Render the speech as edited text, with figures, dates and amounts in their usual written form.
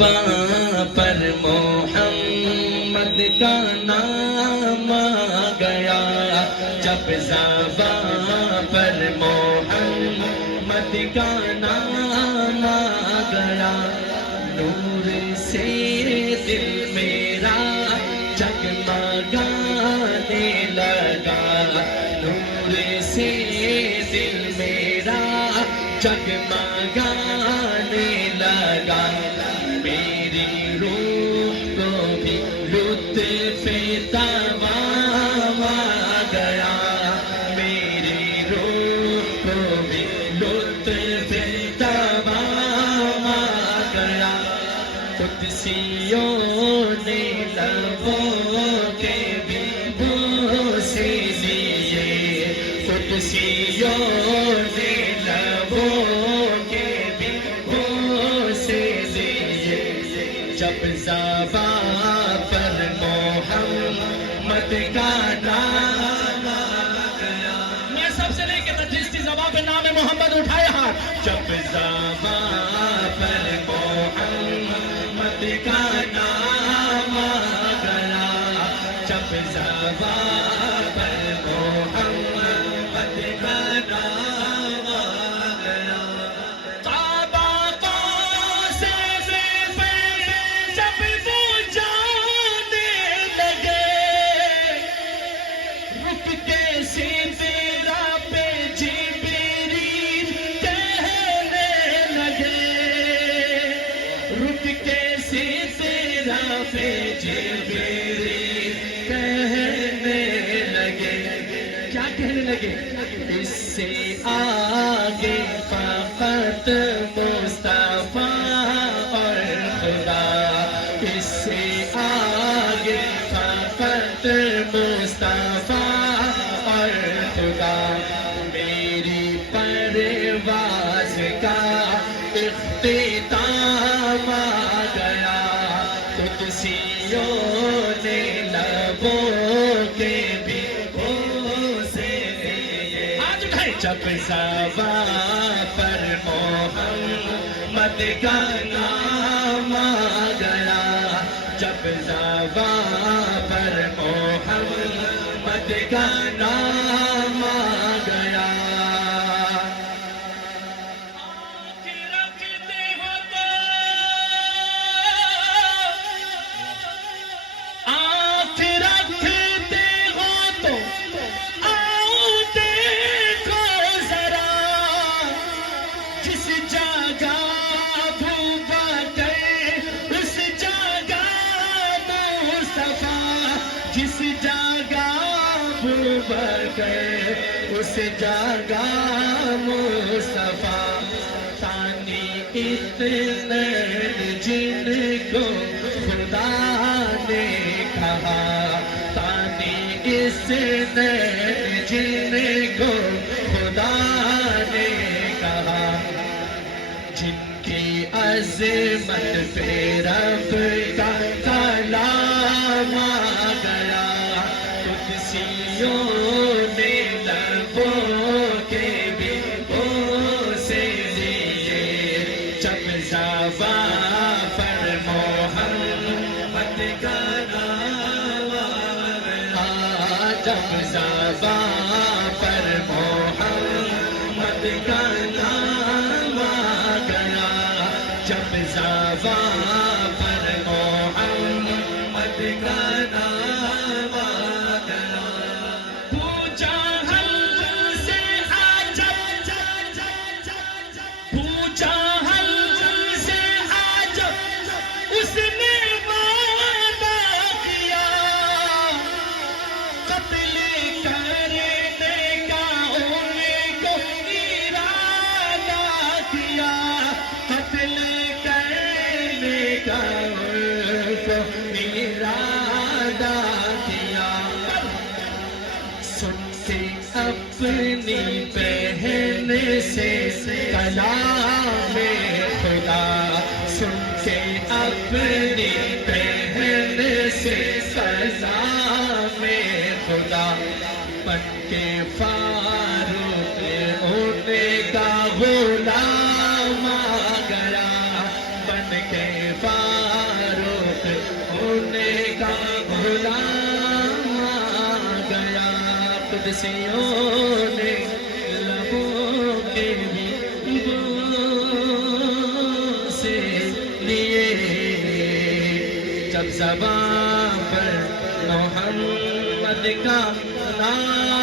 پر محمد کا نام آ گیا، جب زباں پر محمد کا نام آ گیا، نور سے دل میرا جگمگانے لگا، نور سے دل میرا جگمگانے لگا، میری روح کو بھی لطف تمام آ گیا، میری روح کو بھی لطف تمام آ گیا، قدسیوں نے لبوں کے بھی بوسے لیے، قدسیوں نے لبوں کے بھی بوسے لیے، جب زباں پر محمد کا نام آ گیا، میں سب سے لے کے جس کی زباں پہ نام محمد اٹھائے ہاتھ، جب زباں پر محمد کا نام آ گیا، جب زباں پر محمد کا نام آ گیا، کعبہ کو سے جب وہ جانے لگے، رک کے سدرہ پہ جبریل کہنے لگے، رک کے سدرہ پہ جبریل کہنے لگے، کیا کہنے لگے؟ اس سے آگے فقط مصطفیٰ اور خدا، اس سے آگے فقط مصطفیٰ اور خدا، میری پرواز کا اختتام آ گیا، قدسیوں نے لبوں کے بھی بوسے لیے، ہاتھ اٹھائے، جب زباں پر محمد کا نام آ گیا، جب زباں پر محمد کا نام آ گیا، آنکھ رکھتے ہو تو آؤ دیکھو ذرا، جس جگہ ابو بکر اس جگہ مصطفیٰ، جس جگہ ابو بکر اس جگہ مصطفیٰ، ثانی اتنے جن کو خدا نے کہا، ثانی اس نے جن کو خدا نے کہا، جن کی عظمت پہ رب کا کلام آ گیا، قدسیوں نے لبوں کے بھی بوسے لیے، جب زباں پر محمد کا نام آ گیا، جب زباں پر محمد کا نام آ گیا، جب زباں پر محمد کا نام آ گیا، پوچھا حل سے عجب، پوچھا حل سے عجب، اس نے وعدہ کیا، قتل کرنے کا ان کو ارادہ کیا، قتل کرنے کا ان کو ارادہ کیا، سن کے اپنی بہن سے کلام خدا، سن کے اپنی بہن سے کلام خدا، بن کے فاروق ان کا غلام آ گیا، بن کے فاروق قدسیوں نے لبوں کے بھی بوسے لیے جب زبان پر محمد کا نام